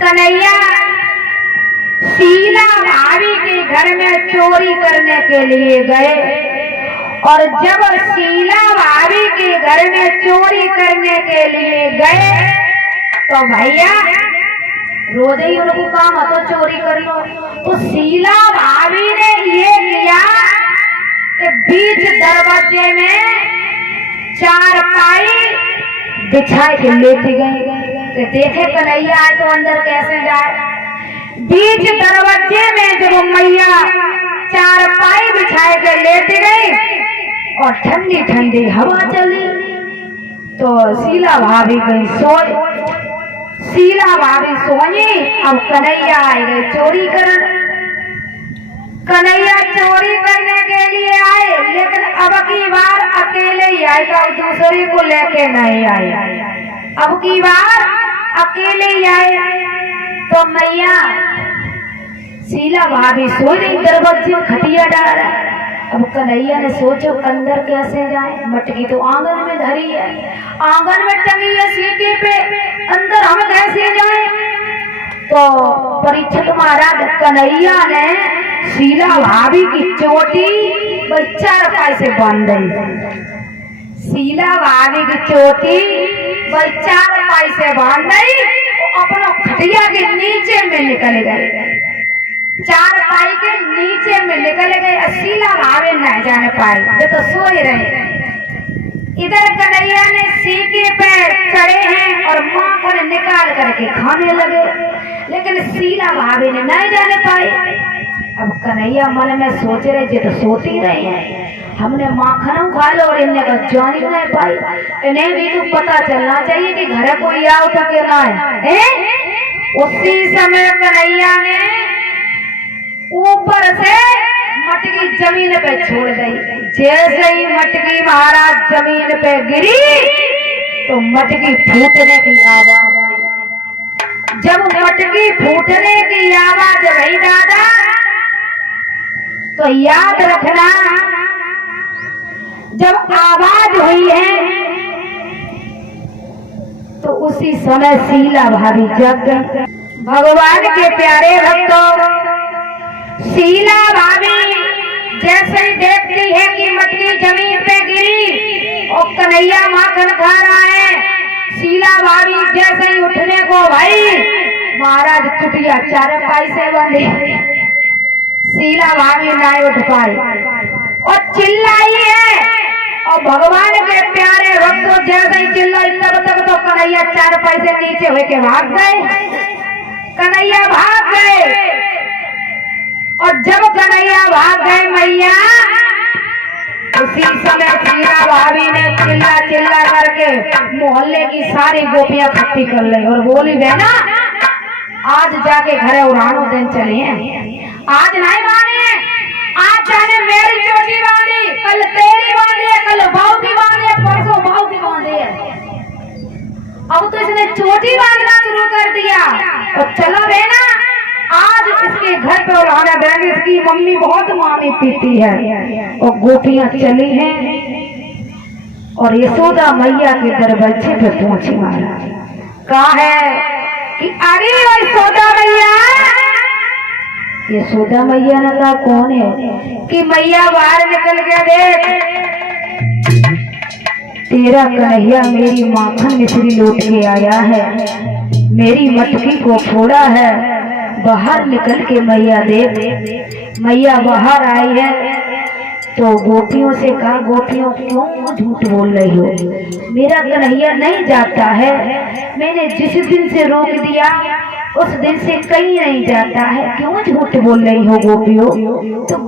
कन्हैया शीला भाभी के घर में चोरी करने के लिए गए और जब शीला भाभी के घर में चोरी करने के लिए गए तो भैया रोज ही उनको काम हो तो चोरी कर लो। तो शीला भाभी ने ये किया कि बीच दरवाजे में चारपाई बिछा के लेते गए कि देखे कन्हैया आए तो अंदर कैसे जाए। बीच दरवाजे में जब मैया चारपाई बिछाए के लेते गई और ठंडी ठंडी हवा चली तो शीला भाभी गई सोए। शीला भाभी सोई, अब कन्हैया आए गए चोरी करने। कन्हैया चोरी करने के लिए आए लेकिन अब की बार अकेले ही आए, दूसरे को लेके नहीं आए। अब की बार अकेले ही आए तो मैया शीला भाभी सो रही, दरवाजे में खटिया डाल रहा। अब कन्हैया ने सोचो अंदर कैसे जाए, मटकी तो आंगन में धरी है, आंगन में टंगी है सीटी पे, अंदर हम कैसे जाए। तो परीक्षक महाराज कन्हैया ने शीला भाभी की चोटी चारपाई से बांध दी। शीला भाभी की चोटी चारपाई से बांध दी, अपना खटिया के नीचे में निकल गए, चारपाई के नीचे में निकल गए। शीला भाभी न जाने पाई, ये तो सोए रहे। इधर कन्हैया ने सीके पे चढ़े हैं और माखन निकाल करके खाने लगे, लेकिन शीला भाभी ने नहीं जाने पाई। अब कन्हैया मन में सोच रहे जे तो सोती रही है, हमने माखन खा लो और इन्हें तो जान ही नहीं पाई। इन्हें भी तो पता चलना चाहिए कि घर कोई आओ तो के ना है। उसी समय कन्हैया ने ऊपर से मटकी जमीन पे छोड़ गई। जैसे ही मटकी महाराज जमीन पे गिरी तो मटकी फूटने की आवाज आई। जब मटकी फूटने की आवाज आई दादा तो याद रखना, जब आवाज हुई है तो उसी समय शीला भाभी जग गई। भगवान के प्यारे भक्तों, शीला भाभी जैसे ही देखती है कि मटकी जमीन पे गिरी और कन्हैया माखन खा रहा है, शीला भाभी जैसे ही उठने को भाई महाराज कुटिया चारपाई से बंधी, शीला भाभी नहीं उठ पाई और चिल्लाई है। और भगवान के प्यारे भक्तों जैसे ही चिल्लाई तब तक तो कन्हैया चारपाई से नीचे हुए के भाग गए। कन्हैया भाग गए और जब कन्हैया भाग गए मैया, उसी समय शीला भाभी ने चिल्ला चिल्ला करके मोहल्ले की सारी गोपियां इकट्ठी कर ली और बोली बहना आज जाके घरे उड़ानो दिन चले हैं, आज नहीं बांधे, आज जाने मेरी चोटी बांधी, कल तेरी बांधी, कल भाव की बांधी, परसों भाव की बांधी है। अब तो इसने चोटी बांधना शुरू कर दिया और चलो बहना आज इसके घर पे उड़ाना देंगे, इसकी मम्मी बहुत मामी पीती है। और गोपियां चली हैं और यशोदा मैया के दरवाजे पे पहुंची। महाराज कहा है कि अरे यशोदा मैया, यशोदा मैया ने कहा कौन है कि मैया बाहर निकल गया, देख तेरा कन्हैया मेरी माखन मिश्री लूट के आया है, मेरी मटकी को फोड़ा है, बाहर निकल के मैया देख। मैया बाहर आई है तो गोपियों से कहा गोपियों क्यों झूठ बोल रही हो, मेरा कन्हैया नहीं जाता है, मैंने जिस दिन से रोक दिया उस दिन से कहीं नहीं जाता है, क्यों झूठ बोल रही हो गोपियों। तो